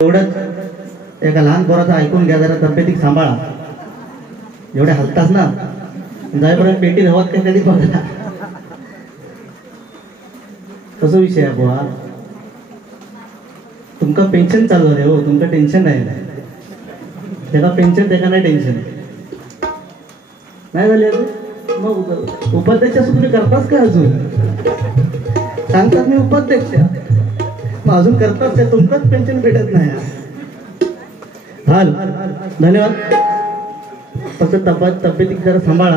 एवढंच एका लहान पोराचं ऐकून घ्या, जरा तब्येतीक सांभाळा. एवढे हलतास ना जायपर्यंत पेटी हवात काय कधी बघा. कसं विषय आहे बुवा, तुमका पेन्शन चालू आहे हो, तुमचं टेन्शन नाही. त्याला पेन्शन त्याला नाही टेन्शन नाही झाले. मग उपाध्यक्ष तुम्ही करताच का अजून? सांगतात मी उपाध्यक्ष, मग अजून करताच काय? तुमचंच पेन्शन भेटत नाही. हाल धन्यवाद. फक्त तब्येती जरा सांभाळा.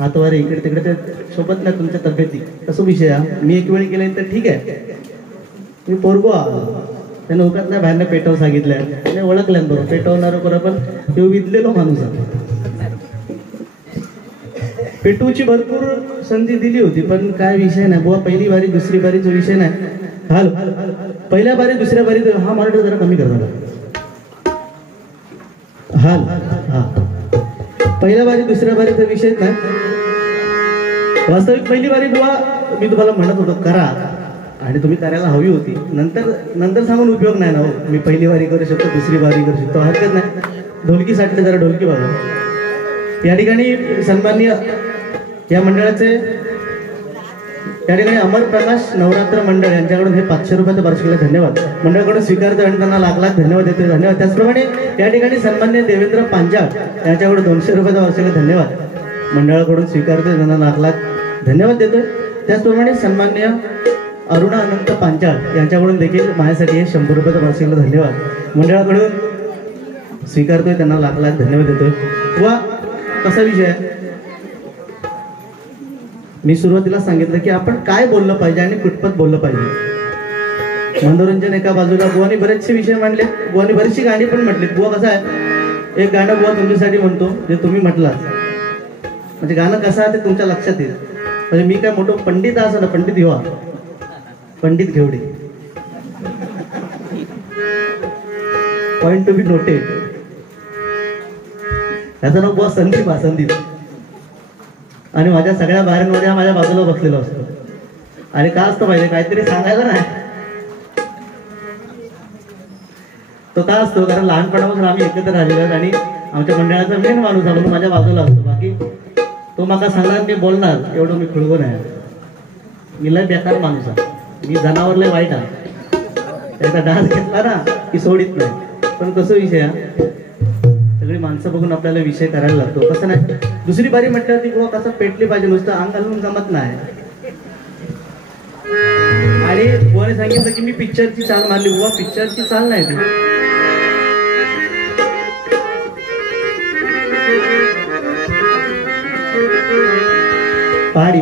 हातवारे इकडे तिकडे ते सोबत नाही तुमच्या तब्येती. कसं विषय आहे, मी एक वेळी केलं तर ठीक आहे. मी पोरगो त्यानं उगाच नाही बाहेरनं पेटव सांगितलंय, त्याने ओळखल्यान बरोबर पेटवणार बरोबर. पण तो विधलेलो माणूस आहे. पेटूची भरपूर संधी दिली होती, पण काय विषय नाही बुवा. पहिली बारी दुसरी बारीचा विषय नाही. हाल पहिल्या बारी दुसऱ्या बारी हा मराठी जरा कमी करता. हाल हा पहिल्या बारी दुसऱ्या बारीचा विषय नाही. वास्तविक पहिली बारी बुवा मी तुम्हाला म्हणत होतो करा, आणि तुम्ही करायला हवी होती. नंतर सांगून उपयोग नाही ना हो. मी पहिली बारी करू शकतो, दुसरी बारी करू शकतो, हरकत नाही. ढोलकी साठी जरा ढोलकी बघा. या ठिकाणी सन्माननीय या मंडळाचे या ठिकाणी अमर प्रकाश नवरात्र मंडळ यांच्याकडून हे 500 रुपयाचं वार्षिकला धन्यवाद मंडळाकडून स्वीकारतो आणि त्यांना लाख लाख धन्यवाद देतो. धन्यवाद. त्याचप्रमाणे या ठिकाणी सन्माननीय देवेंद्र पांचाळ यांच्याकडून 200 रुपयाचा वार्षिकला धन्यवाद मंडळाकडून स्वीकारतो, त्यांना लाख लाख धन्यवाद देतोय. त्याचप्रमाणे सन्माननीय अरुणा अनंत पांचाळ यांच्याकडून देखील माझ्यासाठी हे 100 रुपयाचा वार्षिकला धन्यवाद मंडळाकडून स्वीकारतोय, त्यांना लाख लाख धन्यवाद देतोय. वा कसा विषय आहे, मी सुरुवातीला सांगितलं की आपण काय बोललं पाहिजे आणि कुठपत बोललं पाहिजे. मनोरंजन एका बाजूला, बुवानी बरेचसे विषय मांडले, बुवानी बरीचशी गाणी पण म्हटली. बुवा कसं आहे, एक गाणं बुवा तुमच्यासाठी म्हणतो जे तुम्ही म्हटलं, म्हणजे गाणं कसं आहे ते तुमच्या लक्षात येईल. म्हणजे मी काय मोठं पंडित असं ना, पंडित व्हा, Pandit Ghevde, point to be noted. त्याचं नाव बुवा संदीप हा, संदीप. आणि माझ्या सगळ्या बाहेरमध्ये माझ्या बाजूला बसलेला असतो. आणि का असतं पाहिजे, काहीतरी सांगायला नाही तो का असतो, कारण लहानपणापासून आम्ही एकत्र राहिलेलो आहोत आणि आमच्या मंडळाचा मेन माणूस आहे म्हणून माझ्या बाजूला असतो. बाकी तो मला सांगणार, मी बोलणार, एवढं मी खुळगो नाही. मी लय बेकार माणूस आहे, मी जनावर लय वाईट आहे. त्याचा डान्स घेतला ना की सोडित नाही. पण कसं विषय आहे, सगळी माणसं बघून आपल्याला विषय करायला लागतो. कसं नाही, दुसरी बारी म्हटलं ती बुवा कसं पेटली पाहिजे, नुसतं अंग घालून जमत नाही. आणि बुवाने सांगितलं की मी पिक्चरची चाल मारली. बुवा पिक्चरची चाल नाही ती,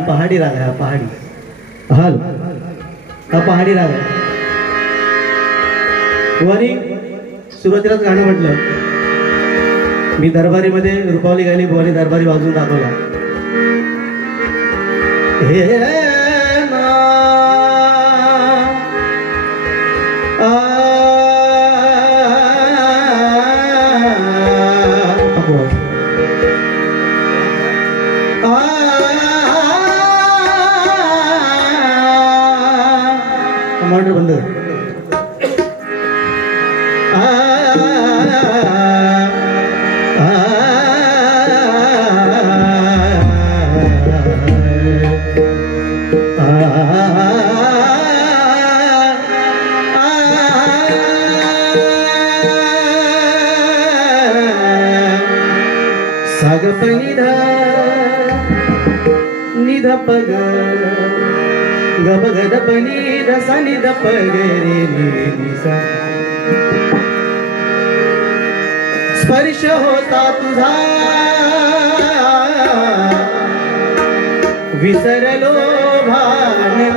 पहाडी राग आहे. पहाडी हाल हा पहाडी राग आहे. बुवानी सुरुवातीलाच गाणं म्हटलं, मी दरबारीमध्ये रुपावली गायली, बुवानी दरबारी वाजवून दाखवला. हे मॉनिटर बंद. साग पनिध निध पग गप गद पनिध सनिध पग रे निसा. स्पर्श होता तुझा विसरलो भान मी.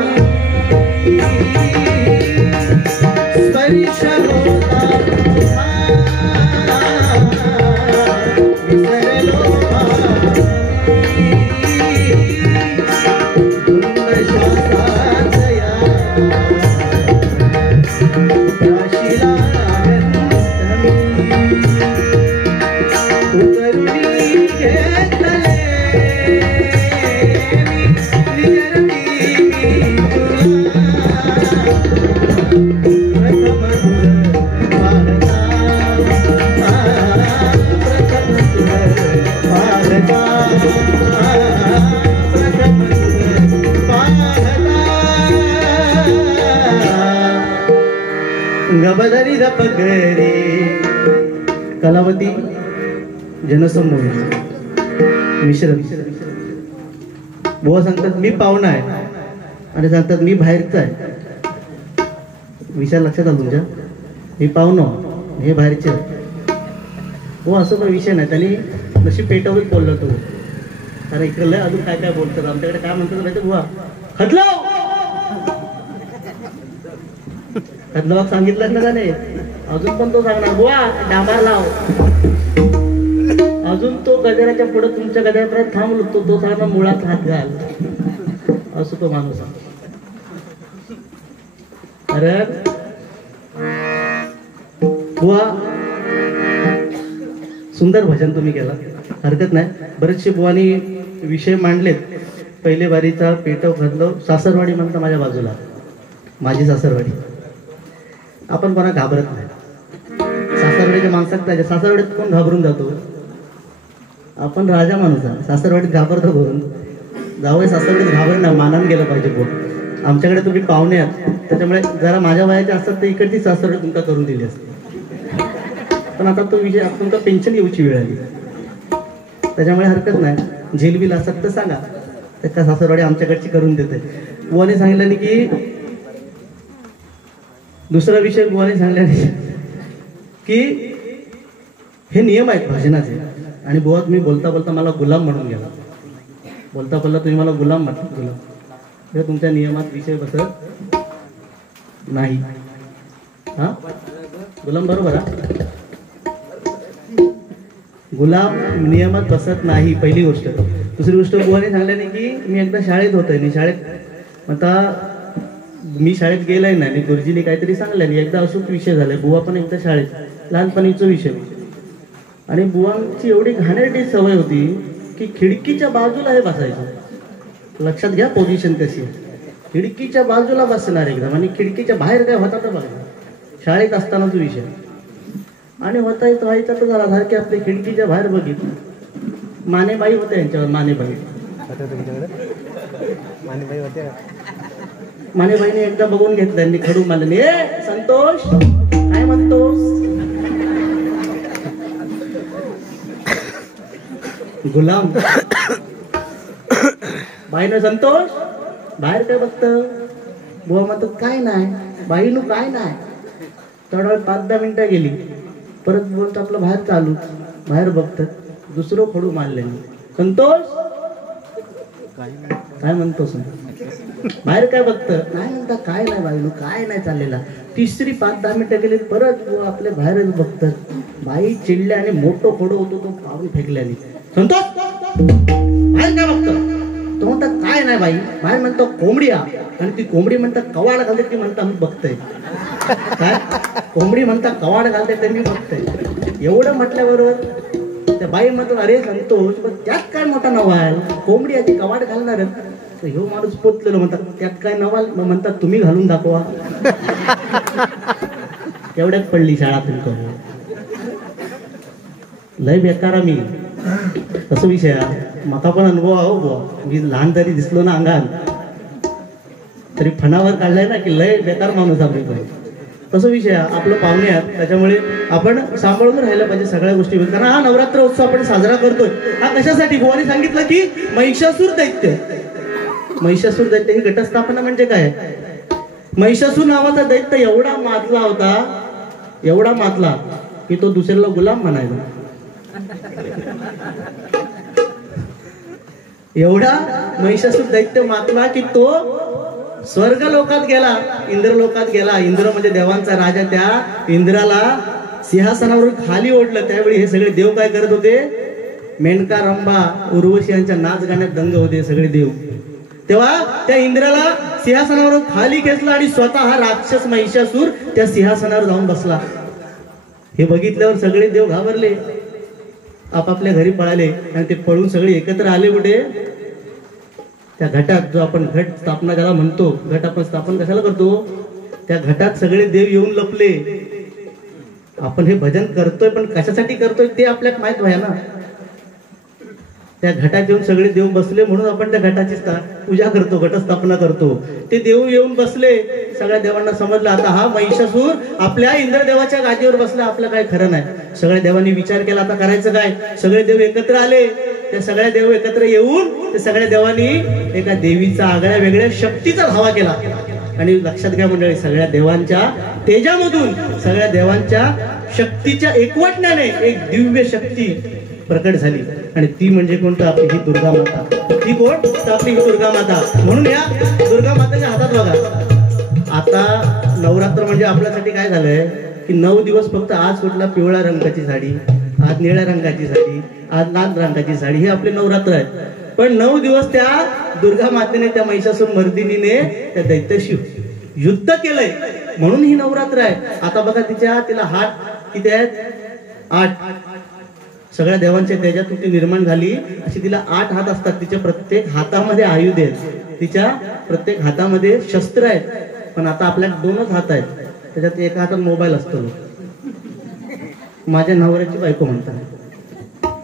स्पर्श होता तुझा विसरलो भान मी. श्वासाचया राशीला उतरुनी घेतले तुला प्रथम गबदरी गपगरे कलावती जनसमूह मिश्र. बुवा सांगतात मी पाहुणा आहे आणि सांगतात मी बाहेरचा आहे. विचार लक्षात आला तुमच्या? मी पाहुणा हे बाहेरचे. हो असं पण विषय नाही. त्यांनी नशी पेटवून बोललो तो. अरे इकडे अजून काय काय बोलतात आमच्याकडे काय म्हणतात माहिती बुवा? खतलाव खतलाव सांगितलं ना त्याने. अजून पण तो सांगणार बुवा डांबार लाव. अजून तो गजराच्या पुढे तुमच्या गजरापर्यंत थांबलो तो सांगणार मुळात हात घाल. असं तो माणूस. अरे बुवा सुंदर भजन तुम्ही केला, हरकत नाही. बरेचसे बुवानी विषय मांडलेत. पहिले बारीचा पेटव घातलं. सासरवाडी म्हणता माझ्या बाजूला, माझी सासरवाडी. आपण कोणा घाबरत नाही. सासरवाडीच्या माणसात नाही. सासरवाडीत कोण घाबरून जातो? आपण राजा माणूस आहे. सासरवाडीत घाबरतो करून जावं. सासरवाडीत घाबरणं मानान गेलं पाहिजे पोट. आमच्याकडे तुम्ही पाहुणे आहात त्याच्यामुळे जरा माझ्या वयाचे असतात तर इकडची सासरवाडी तुमका करून दिली असते. पण आता तो विषय तुमचा पेन्शन येऊची वेळ आली त्याच्यामुळे हरकत नाही. झेलबिल असतात तर सांगा. त्या सासरवाडी आमच्याकडची करून देते. बुवाने सांगितलं की दुसरा विषय बुवाने सांगितल्याने की हे नियम आहेत भाषणाचे. आणि बुवा तुम्ही बोलता बोलता मला गुलाम म्हणून गेला. बोलता बोलता तुम्ही मला गुलाम म्हटलं. गुलाम हे तुमच्या नियमात विषय बसत नाही. हा गुलाम बरोबर हा. गुलाम नियमात बसत नाही पहिली गोष्ट. दुसरी गोष्ट बुवाने सांगल्याने की मी एकदा शाळेत होतोय आणि शाळेत आता मी शाळेत गेलाय नाही आणि गुरुजीने काहीतरी सांगलं. एकदा असूक विषय झालाय. बुवा पण एकदा शाळेत लहानपणीचा विषय. आणि बुवांची एवढी घाणेरडी सवय होती की खिडकीच्या बाजूला हे बसायचं. लक्षात घ्या पोझिशन कशी. खिडकीच्या बाजूला बसणार एकदम आणि खिडकीच्या बाहेर काय होता तर बघा. शाळेत असतानाचा विषय. आणि होता व्हायचा तर झाला सारखे आपले खिडकीच्या बाहेर बघितलं. मानेबाई होते यांच्यावर. मानेबाईने एकदा बघून घेतलं. त्यांनी खडू मारले. ए संतोष काय म्हणतोस? गुलाम. बाईनं संतोष बाहेर काय बघत? बुवा म्हणतो काय नाही. बाईनं काय नाही. थोडा वेळ 5-10 मिनिटं गेली. परत बोलत आपलं बाहेर चालू. बाहेर बघत दुसरं खडू मारले. संतोष काय म्हणतोस? बाहेर काय बघत? नाही म्हणता काय नाही बाईनं काय नाही चाललेला. तिसरी 5-10 मिनिटं गेली. परत आपल्या बाहेरच बघतात. बाई चिडल्या आणि मोठं खडू होतो तो पाडून फेकल्याने. संतोष बाहेर काय बघतो? तो म्हणता काय नाही बाई. बाहेर म्हणतो कोंबडी आ. आणि ती कोंबडी म्हणता कवाड घालते. ती म्हणता मी बघतोय. काय कोंबडी म्हणता कवाड घालते ते मी बघतोय. एवढं म्हटल्याबरोबर त्या बाई म्हणतो अरे संतोष पण त्यात काय मोठा नवाल. कोंबडी आधी कवाड घालणार. ह्यो माणूस पोचलेलो म्हणतात त्यात काय नवाल. मग म्हणतात तुम्ही घालून दाखवा. एवढ्यात पडली शाळा तुमचं. लय बेकार मी तसं विषय. माका पण अनुभव आहो बुवा. मी लहान तरी दिसलो ना अंगात तरी फणावर काढलाय ना की लय बेकार माणूस आपली. तसं विषय आपलं पाहुणे आहेत त्याच्यामुळे आपण सांभाळून राहायला पाहिजे सगळ्या गोष्टी. कारण हा नवरात्र उत्सव आपण साजरा करतोय हा कशासाठी? बुवाने सांगितलं की महिषासूर दैत्य. महिषासूर दैत्य ही घटस्थापना म्हणजे काय? महिषासूर नावाचा दैत्य एवढा मातला होता. एवढा मातला की तो दुसऱ्याला गुलाम म्हणायचा. एवढा महिषासूर दैत्य मातला की तो स्वर्ग लोकात गेला. इंद्र लोकात गेला. इंद्र म्हणजे देवांचा राजा. त्या इंद्राला सिंहासनावरून खाली ओढलं. त्यावेळी हे सगळे देव काय करत होते? मेनका रंभा उर्वशी यांच्या नाच गाण्यात दंग होते सगळे देव. तेव्हा त्या इंद्राला सिंहासनावरून खाली खेचला आणि स्वतः हा राक्षस महिषासूर त्या सिंहासनावर जाऊन बसला. हे बघितल्यावर सगळे देव घाबरले. आपापल्या घरी पळाले. आणि ते पळून सगळे एकत्र आले कुठे? त्या घटात. जो आपण घट स्थापना ज्याला म्हणतो. घट आपण स्थापन कशाला करतो? त्या घटात सगळे देव येऊन लपले. आपण हे भजन करतोय पण कशासाठी करतोय ते आपल्याला माहित व्हाय ना. त्या घटात येऊन सगळे देव बसले म्हणून आपण त्या घटाची पूजा करतो, घटस्थापना करतो. ते देव येऊन बसले, सगळ्या देवांना समजलं आता हा महिषासूर आपल्या इंद्रदेवाच्या गादीवर बसला, आपलं काय खरं नाही. सगळ्या देवांनी विचार केला आता करायचं काय. सगळे देव एकत्र आले. त्या सगळ्या देव एकत्र येऊन त्या सगळ्या देवांनी एका देवीचा आगळ्या वेगळ्या शक्तीचा धावा केला. आणि लक्षात घ्या मंडळी, सगळ्या देवांच्या तेजामधून, सगळ्या देवांच्या शक्तीच्या एकवटण्याने एक दिव्य शक्ती प्रकट झाली. आणि ती म्हणजे कोणतं? आपली ही दुर्गा माता. ती कोण? तर आपली ही दुर्गा माता. म्हणून या दुर्गा मातेच्या हातात बघा, आता नवरात्र म्हणजे आपल्यासाठी काय झालंय की 9 दिवस फक्त आज कुठला पिवळ्या रंगाची साडी, आज निळ्या रंगाची साडी, आज लाल रंगाची साडी, हे आपले नवरात्र आहे. पण 9 दिवस त्या दुर्गा मातेने, त्या महिषासूर मर्दिनीने त्या दैत्याशी युद्ध केलंय म्हणून ही नवरात्र आहे. आता बघा तिला हात किती आहेत? 8. सगळ्या देवांच्या तेजातून ती निर्माण झाली. अशी तिला 8 हात असतात. तिच्या प्रत्येक हातामध्ये आयुध आहेत, तिच्या प्रत्येक हातामध्ये शस्त्र आहेत. पण आता आपल्या 2च हात आहेत, त्याच्यात एका हातात मोबाईल असतो. माझ्या नवऱ्याची बायको म्हणतात.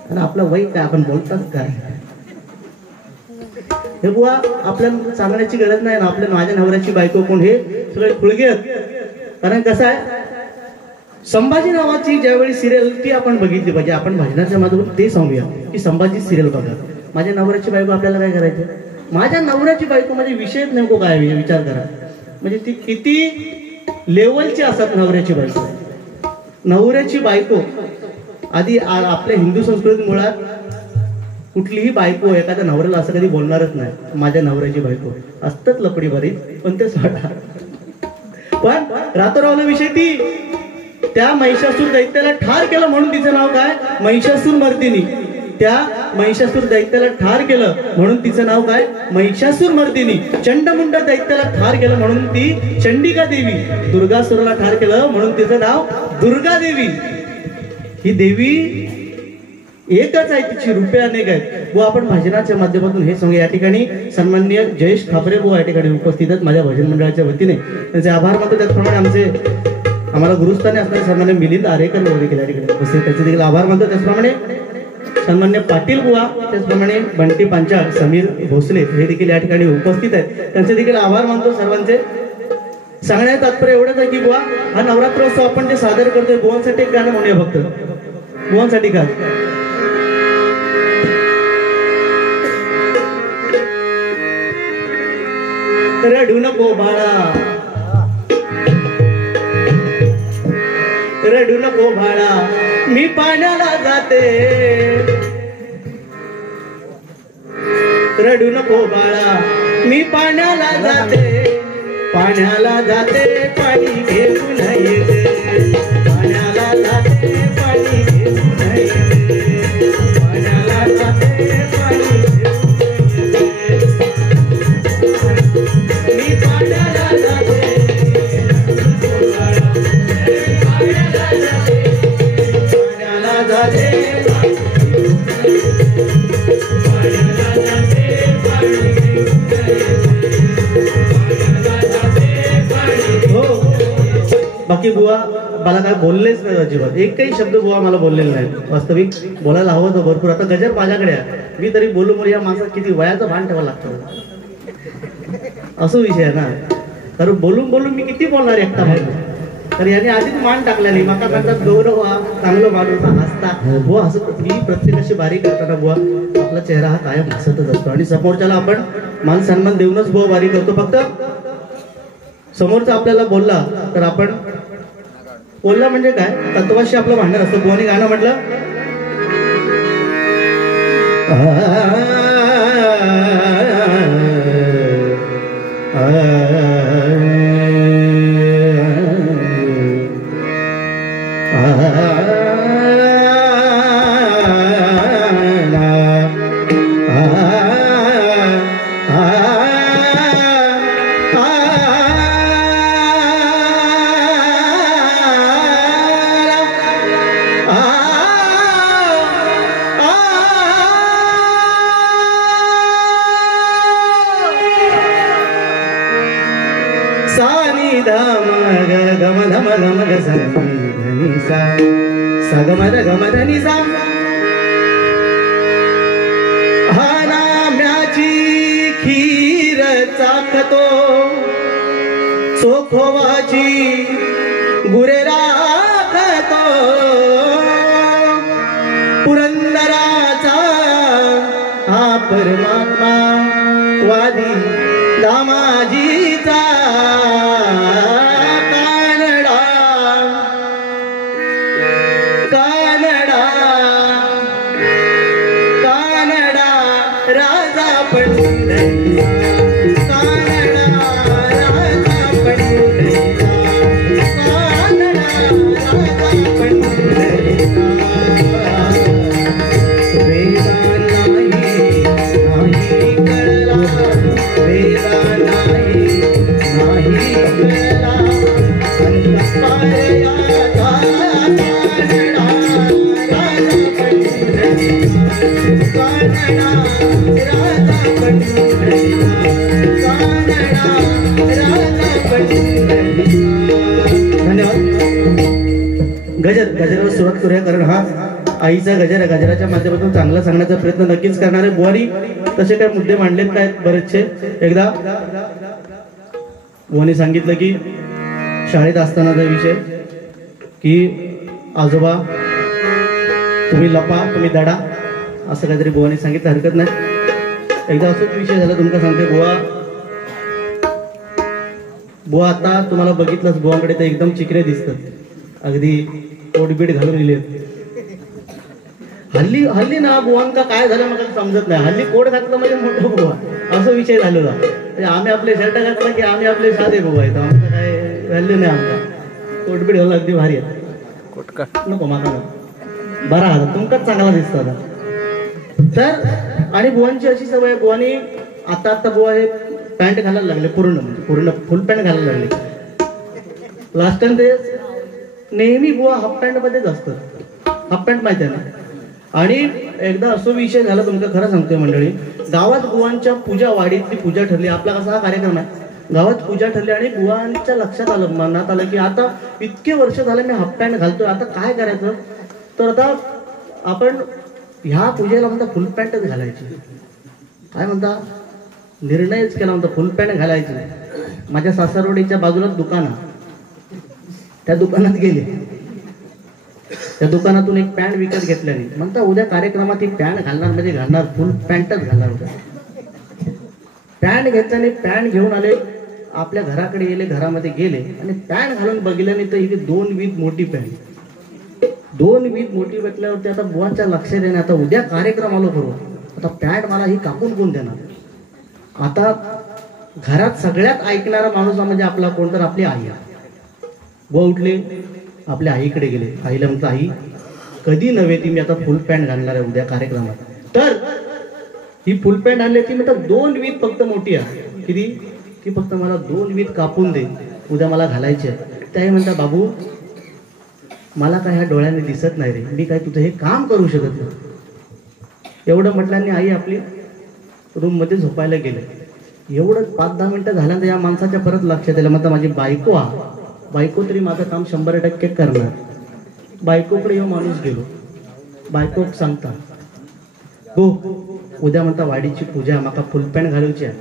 आणि आपला वय काय, आपण बोलतात काय? हे बुवा आपल्याला सांगण्याची गरज नाही ना. आपल्या माझ्या नवऱ्याची बायको कोण, हे सगळे खुळगे आहेत. कारण कसं आहे, संभाजी नावाची ज्यावेळी सिरियल ती आपण बघितली पाहिजे. आपण भजनाच्या माध्यमातून ते सांगूया की संभाजी सिरियल बघा. माझ्या नवऱ्याची बायको आपल्याला काय करायचं? माझ्या नवऱ्याची बायको म्हणजे विषयच नेमकं काय, विचार करा. म्हणजे ती किती लेवलची असतात नवऱ्याची बायको. नवऱ्याची बायको आधी आपल्या हिंदू संस्कृती मुळात कुठलीही बायको एखाद्या नवऱ्याला असं कधी बोलणारच नाही, माझ्या नवऱ्याची बायको. असतात लपडी बरीच, पण ते सोडा. पण रातोरावला विषय ती त्या महिषासूर दैत्याला ठार केलं म्हणून तिचं नाव काय? महिषासूर मर्दिनी. त्या महिषासूर दैत्याला ठार केलं म्हणून तिचं नाव काय? महिषासूर मर्दिनी. चंडमुंड दैत्याला ठार केलं म्हणून ती चंडिका देवी. दुर्गासुराला ठार केलं म्हणून तिचं नाव दुर्गा देवी. ही देवी एकच आहे, तिची रूपे अनेक आहेत. व आपण भजनाच्या माध्यमातून हे सांगू. या ठिकाणी सन्माननीय जयेश खापरे बुवा या ठिकाणी उपस्थित आहेत माझ्या भजन मंडळाच्या वतीने. त्यांचे आभार मानतो. त्याचप्रमाणे आम्हाला गुरुस्थानी असणारे सन्मान्य मिलिंद आरेकर देखील या ठिकाणी उपस्थित, त्याचे देखील आभार मानतो. त्याचप्रमाणे सन्मान्य पाटील बुवा, त्याचप्रमाणे बंटी पांचाळ, समीर भोसले हे देखील या ठिकाणी उपस्थित आहेत, त्यांचे देखील आभार मानतो सर्वांचे. सांगण्याचं तात्पर्य एवढंच आहे की बुवा हा नवरात्रोत्सव आपण जे सादर करतोय, बुवांसाठी एक गाणं म्हणूया फक्त. बुवांसाठी का रडू नको बाळा, रडू नको बाळा, मी पाण्याला जाते. रडू नको बाळा, मी पाण्याला जाते. पाण्याला जाते, पाणी घेऊन येते. पाण्याला जाते, पाणी घेऊन येते. पाण्याला जाते, पाणी घेऊन येते. मी पाण्याला जाते. बाकी बुवा मला काय बोललेच नाही अजिबात, एकही शब्द बुवा मला बोललेला नाही. वास्तविक बोलायला हवं होतं भरपूर. आता गजर माझ्याकडे आहे, मी तरी बोलू मग या माणसात किती वयाचं भान ठेवावं लागतं, असं विषय आहे ना. कारण बोलून बोलून मी किती बोलणार एकटा म्हणून. तर याने आधीच मान टाकला नाही. माका म्हणतात गौरव हा चांगलं माणूस हसता बुवा. असं मी प्रत्येकाशी बारी करताना बुवा आपला चेहरा हा कायम हसतच असतो. आणि समोरच्याला आपण मान सन्मान देऊनच बुवा बारी करतो. फक्त समोरचा आपल्याला बोलला तर आपण बोलला म्हणजे काय, तत्वाशी आपलं भांडण असतं. बुवानी गाणं म्हटलं, सोखोवाची गुरे राखतो पुरंदराचा हा परमात्मा वादी दामाजीचा कानडा कानडा कानडा राजा पंढरीचा कानडा राजा पंढरीचा कानडा राजा पंढरीचा वेदा नाही कळला वेदा नाही कळला अंतःपारयाचा कानडा राजा पंढरीचा कानडा राजा पंढरीचा कानडा राजा पंढरीचा. धन्यवाद. गजरावर सुरुवात करूया, कारण हा आईचा गजर आहे. गजराच्या माध्यमातून चांगला सांगण्याचा प्रयत्न नक्कीच करणार आहे. बुवानी तसे काही मुद्दे मांडलेत नाहीत बरेचसे. एकदा बुवानी सांगितलं की शाळेत असतानाचा विषय की आजोबा तुम्ही लपा तुम्ही दडा असं काहीतरी बुवानी सांगितलं, हरकत नाही. एकदा असंच विषय झाला, तुमका सांगते. बुवा आता तुम्हाला बघितलंच, बुवांकडे तर एकदम चिकरे दिसतात, अगदी पोटबीट घालून दिले. हल्ली हल्ली ना बुवांका काय झालं मला समजत नाही. हल्ली कोट घातलं म्हणजे मोठं बुवा असं विषय झालेला. आम्ही आपले शर्ट घातला की आम्ही आपले साधे बुवा आहेत, आमचं काय व्हॅल्यू नाही. आमचा कोटबीट घालून अगदी भारी आहे. नको माका बरा आता तुमकाच चांगला दिसता तर. आणि बुवांची अशी सवय आहे, बुवानी आता बुवा हे पॅन्ट घालायला लागले, पूर्ण फुल पॅन्ट घालायला लागले. लास्ट टाइम ते नेहमी बुवा हाफ पॅन्ट मध्येच असतं, हाफ पॅन्ट माहिती आहे ना. आणि एकदा असं विषय झाला, तुमचं खरं सांगतोय मंडळी, गावात बुवांच्या पूजा, वाडीतली पूजा ठरली. आपला कसा हा कार्यक्रम आहे, गावात पूजा ठरली आणि बुवांच्या लक्षात आलं, मनात आलं की आता इतके वर्ष झाले मी हाफ पॅन्ट घालतोय, आता काय करायचं. तर आता आपण ह्या पूजेला म्हणता फुल पॅन्टच घालायची. काय म्हणता, निर्णयच केला म्हणता फुल पॅन्ट घालायची. माझ्या सासरवाडीच्या बाजूला दुकान, त्या दुकानात गेले, त्या दुकानातून एक पॅन्ट विकत घेतल्याने म्हणता उद्या कार्यक्रमात ही पॅन्ट घालणार म्हणजे घालणार, फुल पॅन्टच घालणार होता. पॅन्ट घेतल्याने पॅन्ट घेऊन आले, आपल्या घराकडे गेले, घरामध्ये गेले आणि पॅन्ट घालून बघितल्याने तर ही 2 वीत मोठी पॅन्ट, 2 वीत मोठी भेटल्यावरती आता बुवांच्या लक्षात येणार, आता उद्या कार्यक्रम आलो करू, आता पॅन्ट मला ही कापून कोण देणार. आता घरात सगळ्यात ऐकणारा माणूस म्हणजे आपला कोण, तर आपली आई. बुवा उठले, आपल्या आईकडे गेले. आईला म्हणतो, आई कधी नव्हे ती मी आता फुल पॅन्ट घालणार आहे उद्या कार्यक्रमात. तर ही फुल पॅन्ट आणली ती म्हणतात 2 वीत फक्त मोठी आहे. किती, ती फक्त मला 2 वीत कापून दे, उद्या मला घालायची आहे. त्याही म्हणतात, बाबू मला काय ह्या डोळ्याने दिसत नाही रे, मी काय तुझं हे काम करू शकत नाही. एवढं म्हटल्याने आई आपली रूम मध्ये झोपायला गेले. एवढं 5-10 मिनिटं झाल्यानंतर या माणसाच्या परत लक्षात आलं, म्हणतात माझी बायको बायको तरी माझं काम 100% करणार. बायकोकडे येऊ माणूस गेलो, बायको सांगता हो उद्या म्हणता वाडीची पूजा, माका फुल पॅन्ट घालूची आहे.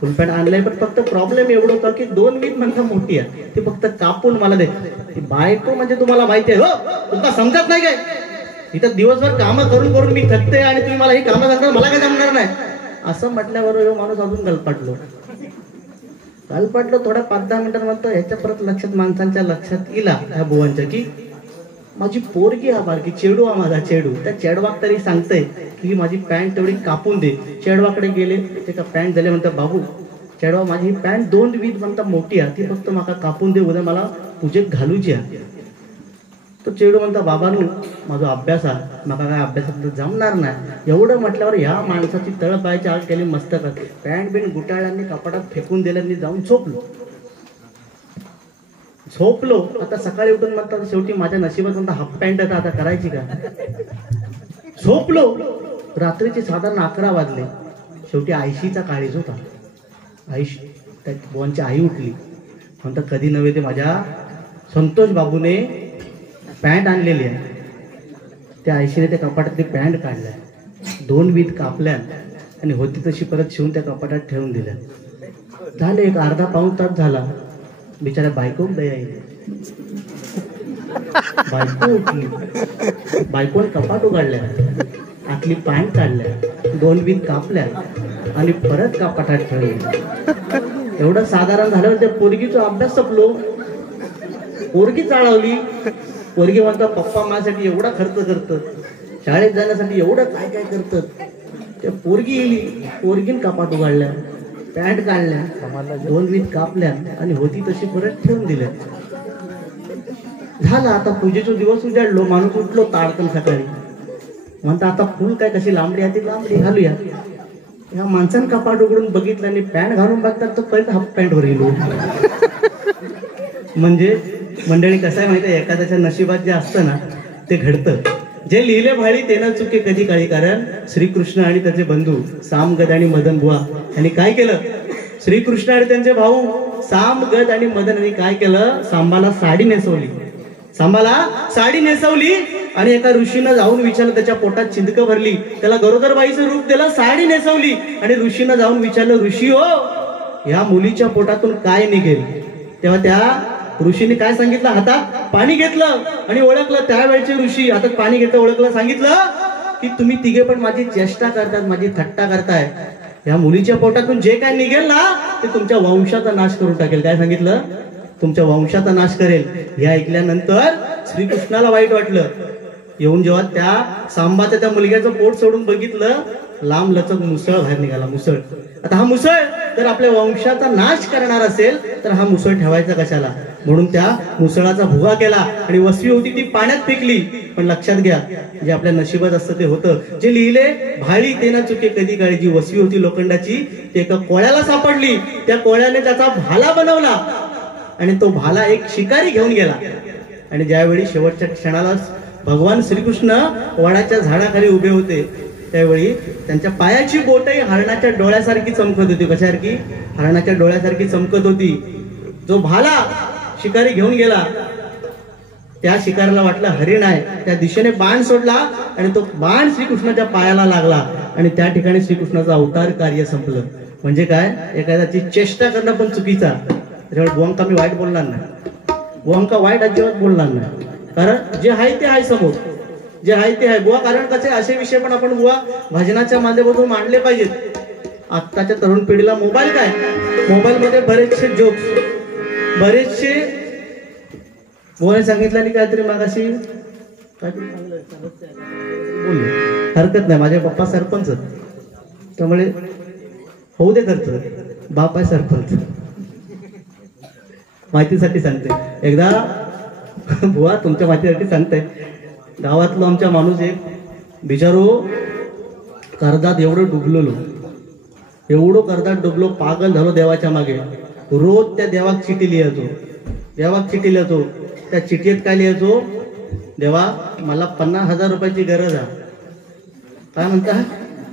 फुल पॅन्ट आणलाय, पण फक्त प्रॉब्लेम एवढं होता की 2 वीत म्हणता मोठी आहे, ती फक्त कापून मला दे. ती बायको म्हणजे तुम्हाला माहिती आहे, हो तुमका समजत नाही काय, इथं दिवसभर कामं करून करून मी थकते आणि तुम्ही मला ही कामं सांगता, मला काय जमणार नाही. असं म्हटल्यावर माणूस अजून गलपाटलो. थोड्या 5-10 मिनिटांत म्हणतो, ह्याच्या परत लक्षात, माणसांच्या लक्षात इला ह्या बुवांच्या की माझी पोरगी हा बारकी चेडू हा माझा चेडू, त्या चेडवाक तरी सांगतंय की माझी पॅन्ट तेवढी कापून दे. चेडवाकडे गेले, ते का पॅन्ट झाले, म्हणतात बाबू चेडवा माझी ही पॅन्ट 2 वीत म्हणता मोठी आहे, ती फक्त माका कापून दे, उद्या मला पूजेत घालूची आहे. तो चेडू म्हणता, बाबानू माझा अभ्यास आहे, माका काय अभ्यासात जमणार नाही. एवढं म्हटल्यावर ह्या माणसाची तळपायाची आग केली मस्तकात. पॅन्ट बिन गुटाळ्यांनी कपाटात फेकून दिल्यांनी जाऊन झोपलो. आता सकाळी उठून म्हणतात, शेवटी माझ्या नशिबात म्हणता हाफ पॅन्ट आता करायची का. झोपलो, रात्रीचे साधारण 11 वाजले. शेवटी आयशीचा काळीज होता. आईशी त्या बुवांची आई उठली, म्हणतात कधी नव्हे ते माझ्या संतोष बाबूने पॅन्ट आणलेली आहे. त्या आयशीने त्या कपाटातली पॅन्ट काढल्या, 2 वीत कापल्या आणि होती तशी परत शिवून त्या कपाटात ठेवून दिल्या. झाले एक अर्धा पाऊण तास झाला, बिचाऱ्या बायको दया येईल. बायको उठली, बायकोने कपाट उघडल्या, आतली पॅन्ट काढल्या, 2 बीन कापल्या आणि परत कपाटात ठेवल्या. एवढं साधारण झाल्यावर त्या पोरगीचा अभ्यास संपलो. पोरगी चाळवली. पोरगी म्हणतात पप्पा माझ्यासाठी एवढा खर्च करतात, शाळेत जाण्यासाठी एवढं काय काय करतात. त्या पोरगी येली, पोरगीन कपाट उघडल्या, पॅन्ट काढल्या, 2 बीन कापल्या आणि होती तशी परत ठेवून दिल्या. झालं आता पूजेचा दिवस उजाडलो. माणूस उठलो ताडकन सकाळी, म्हणता आता फुल काय कशी लांबडी आहे ती लांबडी घालूया. या माणसानं कपाट उघडून बघितलं आणि पॅन्ट घालून बघतात तर परत हाफ पॅन्ट वर गेलो. म्हणजे मंडळी कसं आहे माहिती आहे, एखाद्याच्या नशिबात जे असतं ना ते घडतं. जे लिहिले भाळी ते न चुके कधी काळी. कारण श्रीकृष्ण आणि त्याचे बंधू साम, गद आणि मदन बुवा यांनी काय केलं, श्रीकृष्ण आणि त्यांचे भाऊ साम, गद आणि मदन यांनी काय केलं, सांबाला साडी नेसवली. सांबाला साडी नेसवली आणि एका ऋषीनं जाऊन विचारलं, त्याच्या पोटात चिंदकं भरली, त्याला गरोदरबाईचं रूप दिलं, साडी नेसवली आणि ऋषीनं जाऊन विचारलं, ऋषी हो या मुलीच्या पोटातून काय निघेल. तेव्हा त्या ऋषीने काय सांगितलं, हातात पाणी घेतलं आणि ओळखलं. त्यावेळचे ऋषी हातात पाणी घेतलं, ओळखलं, सांगितलं की तुम्ही तिघे पण माझी चेष्टा करतात, माझी थट्टा करताय. या मुलीच्या पोटातून जे काय निघेल ना ते तुमच्या वंशाचा नाश करून टाकेल. काय सांगितलं, तुमच्या वंशाचा नाश करेल. हे ऐकल्यानंतर श्रीकृष्णाला वाईट वाटलं. येऊन जेव्हा त्या सांबाच्या त्या मुलग्याचं पोट सोडून बघितलं, लांब लचक मुसळ बाहेर निघाला. मुसळ. आता हा मुसळ जर आपल्या वंशाचा नाश करणार असेल तर हा मुसळ ठेवायचा कशाला, म्हणून त्या मुसळाचा भुगा केला आणि वसवी होती ती पाण्यात फेकली. पण लक्षात घ्या, जे आपल्या नशिबात असतं ते होतं. जे लिहिले भाळी ते ना चुके कधी काळी. जी वसवी होती लोखंडाची ती एका कोळ्याला सापडली. त्या कोळ्याने त्याचा भाला बनवला आणि तो भाला एक शिकारी घेऊन गेला. आणि ज्यावेळी शेवटच्या क्षणाला भगवान श्रीकृष्ण वडाच्या झाडाखाली उभे होते त्यावेळी त्यांच्या पायाची बोटही हरणाच्या डोळ्यासारखी चमकत होती. कशासारखी, हरणाच्या डोळ्यासारखी चमकत होती. जो भाला शिकारी घेऊन गेला त्या शिकारीला वाटलं हरिण आहे, त्या दिशेने बाण सोडला आणि तो बाण श्रीकृष्णाच्या पायाला लागला आणि त्या ठिकाणी श्रीकृष्णाचं अवतार कार्य संपलं. म्हणजे काय, एखाद्याची चेष्टा करणं पण चुकीचा. त्याच्यामुळे बुवांका मी वाईट बोलणार नाही, बुवांका वाईट अजिबात बोलणार नाही. कारण जे आहे ते आहे समोर, जे आहे ते आहे बुवा. कारण कसे असे विषय पण आपण बुवा भजनाच्या माध्यमातून मांडले पाहिजेत. आत्ताच्या तरुण पिढीला मोबाईल काय, मोबाईल मध्ये बरेचसे जोक्स, बरेचसे बुवाने सांगितलं आणि काहीतरी मागाशी काहीतरी बोलले, हरकत नाही. माझे पप्पा सरपंच, त्यामुळे होऊ दे खर्च. बाप आहे सरपंच, माहितीसाठी सांगते. एकदा बुवा तुमच्या माहितीसाठी सांगते, गावातलो आमच्या माणूस एक बिचारो कर्जात एवढं डुबलेलो, एवढं कर्जात डुबलो, पागल झालो देवाच्या मागे. रोज त्या देवाक चिठी लिहायचो, देवाक चिठी लिहायचो. त्या चिठीत काय लिहायचो, देवा मला 50,000 रुपयाची गरज आहे. काय म्हणता,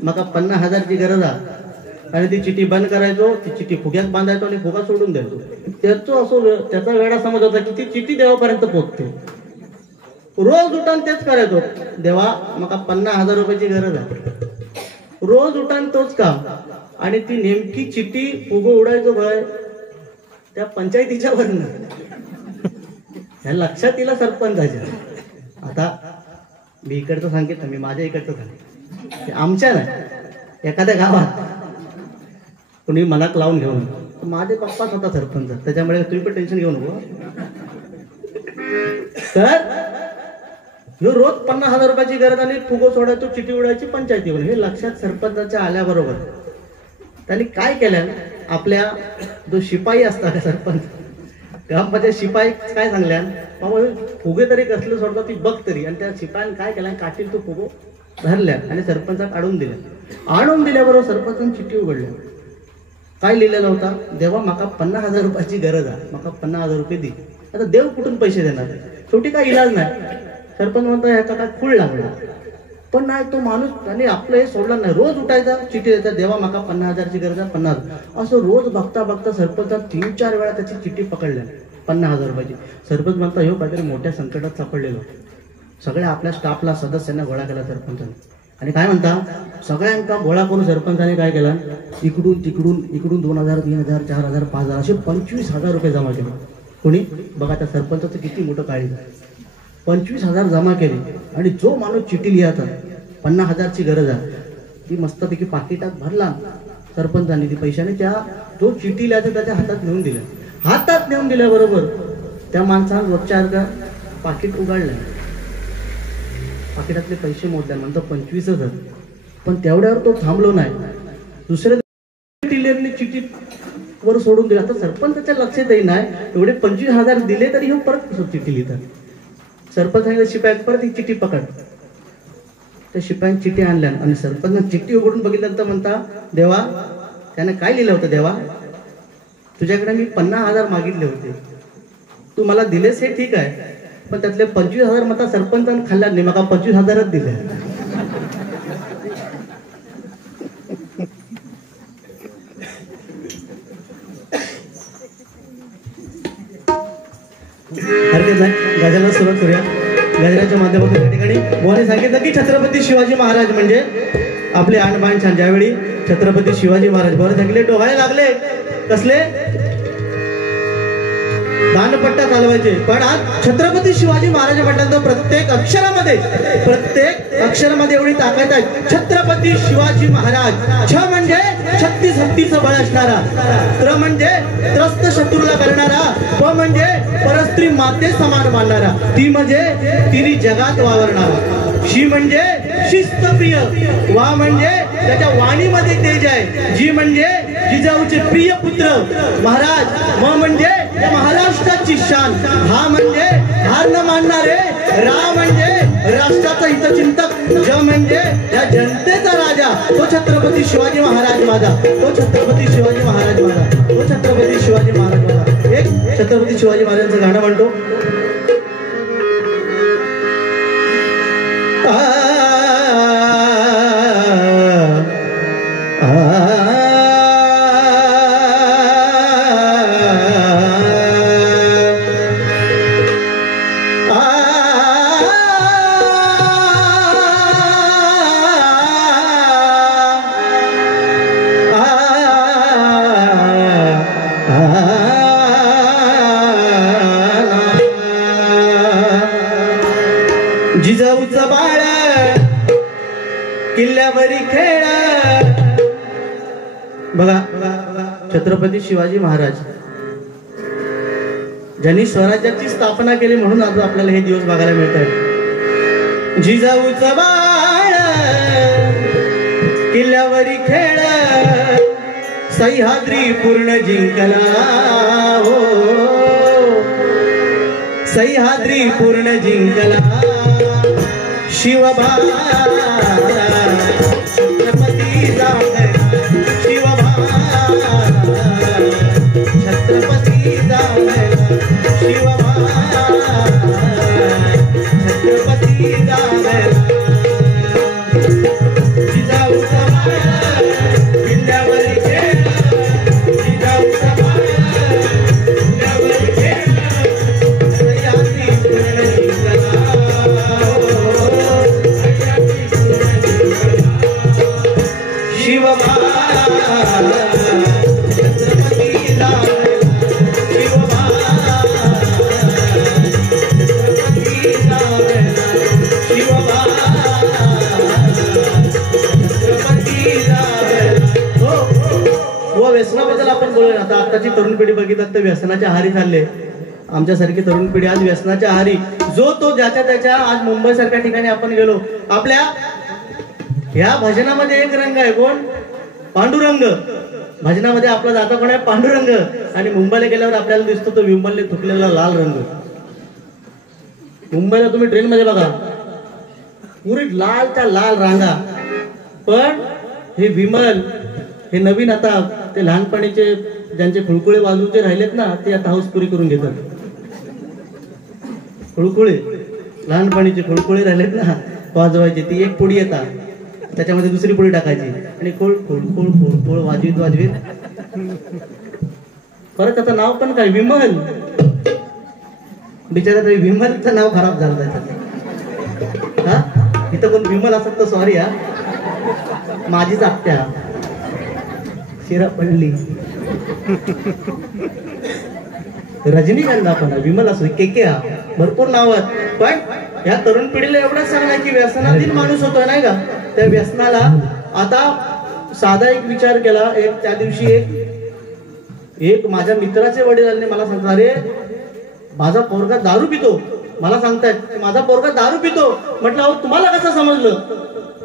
मका 50,000ची गरज आहे. आणि ती चिठी बंद करायचो, ती चिठी फुग्यात बांधायचो आणि फुगा सोडून द्यायचो. त्याचा असो त्याचा वेळा समज होता की ती चिठी देवापर्यंत पोहोचते. रोज उठान तेच करायचो, देवा मका 50,000 रुपयाची गरज आहे. रोज उठान तोच काम. आणि ती नेमकी चिठी फुगो उडायचो भय त्या पंचायतीच्या वरनं. ह्या लक्षात येईल सरपंचाच्या. आता मी इकडचं सांगितलं, मी माझ्या इकडचं सांगितलं, आमच्या नाही एखाद्या गावात कोणी मनात लावून घेऊन. माझे पप्पाच होता सरपंच, त्याच्यामुळे तुम्ही पण टेन्शन घेऊ नको. तर रोज 50,000 रुपयाची गरज आणि फुगो सोडायचो, चिठी उडायची पंचायतीवर. हे लक्षात सरपंचाच्या आल्याबरोबर त्यांनी काय केलं, आपल्या जो शिपाई असतात सरपंच ग्रामपंचायत शिपाई काय सांगल्या, बाबा फुगे तरी कसले सोडतात ती बघ तरी. आणि त्या शिपायाने काय केलं, काठील तो फुगो धरल्या आणि सरपंचा काढून दिल्या. आणून दिल्याबरोबर सरपंचाने चिठ्ठी उघडल्या. काय लिहिलेला होता, देवा माका 50,000 रुपयाची गरज आहे, माका 50,000 रुपये दे. आता देव कुठून पैसे देणार, शेवटी काय इलाज नाही. सरपंच म्हणतो ह्याचा काय खूळ लागला. पण नाही, तो माणूस त्याने आपलं हे सोडलं नाही. रोज उठायचा, चिठ्ठी द्यायचा, देवा माका 50,000ची गरज आहे, 50,000. असं रोज बघता बघता सरपंचात 3-4 वेळा त्याची चिठ्ठी पकडल्या 50,000 रुपयाची. सरपंच म्हणता ह्यो काहीतरी मोठ्या संकटात सापडलेलो. सगळ्या आपल्या स्टाफला सदस्यांना गोळा केला सरपंचाने. आणि काय म्हणता, सगळ्यांका गोळा करून सरपंचाने काय केलं, इकडून तिकडून, इकडून 2,000, 3,000, 4,000, 5,000 असे 25,000 रुपये जमा केले. कोणी बघा त्या सरपंचाचं किती मोठं काळजी. 25,000 जमा केले आणि जो माणूस चिठ्ठी लिहायचा 50,000ची गरज आहे ती मस्तपैकी पाकिटात भरला सरपंचांनी ती पैशाने. त्या जो चिठ्ठी लिहायचा त्याच्या हातात नेऊन दिल्या. हातात नेऊन दिल्याबरोबर त्या माणसानं रोजच्या पाकिट उघडलं, पाकिटातले पैसे मोजले, म्हणतो 25,000. पण तेवढ्यावर तो थांबलो नाही. दुसऱ्या टिलेरने चिठ्ठी वर सोडून दिला. आता सरपंचाच्या लक्षातही नाही एवढे 25,000 दिले तरी हे परत चिठ्ठी लिहितात. सरपंच सांगितलं शिपाई परत ही चिठ्ठी पकड. त्या शिपायाने चिठ्ठी आणल्या आणि सरपंच चिठ्ठी उघडून बघितल्यानंतर म्हणता, देवा त्याने काय लिहिलं होतं, देवा तुझ्याकडे मी 50,000 मागितले होते, तू मला दिलेस हे ठीक आहे, पण त्यातले 25,000 मता सरपंचाने खाल्ल्या नाही, मग 25,000च दिले. हरकत नाही, गजाला सुरुवात करूया. गजराच्या माध्यमातून या ठिकाणी मोहने सांगितलं की छत्रपती शिवाजी महाराज म्हणजे आपले आणबाण छान. ज्यावेळी छत्रपती शिवाजी महाराज मोहने सांगितले डोहायला लागले कसले दानपट्टा चालवायचे, पण आज छत्रपती शिवाजी महाराज म्हटल्यानंतर प्रत्येक अक्षरामध्ये एवढी ताकद आहे. छत्रपती शिवाजी महाराज. छ म्हणजे 36 हत्तीचं बळ असणारा, त्र म्हणजे त्रस्त शत्रूला करणारा, प म्हणजे परस्त्री माते समान मानणारा, ती म्हणजे तिन्ही जगात वावरणारा, शी म्हणजे शिस्तप्रिय, वा म्हणजे त्याच्या वाणीमध्ये तेज आहे, जी म्हणजे जिजाऊचे प्रिय पुत्र महाराज, म म्हणजे महाराष्ट्राची शान, हा म्हणजे हार न मानणारे, रा म्हणजे राष्ट्राचा हितचिंतक, ज म्हणजे या जनतेचा राजा, तो छत्रपती शिवाजी महाराज माझा, तो छत्रपती शिवाजी महाराज माझा, तो छत्रपती शिवाजी महाराज माझा. एक छत्रपती शिवाजी महाराजांचं गाणं म्हणतो. जिजाऊचं बाळ किल्ल्यावरी खेळ. बघा छत्रपती शिवाजी महाराज ज्यांनी स्वराज्याची स्थापना केली म्हणून आज आपल्याला हे दिवस बघायला मिळत आहेत. जिजाऊचं बाळ किल्ल्यावरी खेळ, सह्याद्री पूर्ण जिंकला हो, सह्याद्री पूर्ण जिंकला शिवबा छत्रपती जागला, शिवबा छत्रपती जागला, शिवबा छत्रपती जागला. जिजाऊचा बाळ किल्ल्यावर खेळ, जिजाऊचा बाळ किल्ल्यावर खेळ, सह्याद्री पूर्ण जिंकला शिवबा छत्रपती जागला, शिवबा छत्रपती जागला, शिवबा छत्रपती जागला. हो व्यसनाबद्दल आपण बोलूया. आता आताची तरुण पिढी बघितलं तर व्यसनाच्या आहारी चालले. आमच्यासारखी तरुण पिढी आज व्यसनाच्या आहारी, जो तो ज्याच्या त्याच्या. आज मुंबई सारख्या ठिकाणी आपण गेलो, आपल्या ह्या भजनामध्ये एक रंग आहे, कोण? पांडुरंग. भजनामध्ये आपला जाता कोण आहे? पांडुरंग. आणि मुंबईला गेल्यावर आपल्याला दिसतो तो विमलने थुकलेला लाल रंग. मुंबईला तुम्ही ट्रेन मध्ये बघा पुरी लालच्या लाल रांगा, पण हे विमल हे नवीन आता ते लहानपणीचे ज्यांचे खुळकुळे वाजूचे राहिलेत ना, ते आता हाऊस पुरी करून घेतात. खुळकुळे लहानपणीचे खुळकुळे राहिलेत ना वाजवायचे, ती एक पुडी येतात त्याच्यामध्ये दुसरी पुडी टाकायची आणि खोळ खोळ खोळ खोळ खोळ वाजवीत वाजवीत परत त्याचं नाव पण काय? विमल. बिचारा तरी विमलचं नाव खराब झालं त्याच्यात. हा इथं कोण विमल असत तर सॉरी हा, माझीच आत्या शिरा पडली. रजनीगंधा पण आहे, विमल असू दे, के भरपूर नाव आहेत. पण या तरुण पिढीला एवढंच सांगणार की व्यसनाधीन माणूस होतोय नाही का, त्या व्यसनाला आता साधा एक विचार केला. एक त्या दिवशी एक माझ्या मित्राचे वडील मला सांगतात, अरे माझा पोरगा दारू पितो. मला सांगतायत माझा पोरगा दारू पितो. म्हटलं अहो तुम्हाला कसं समजलं?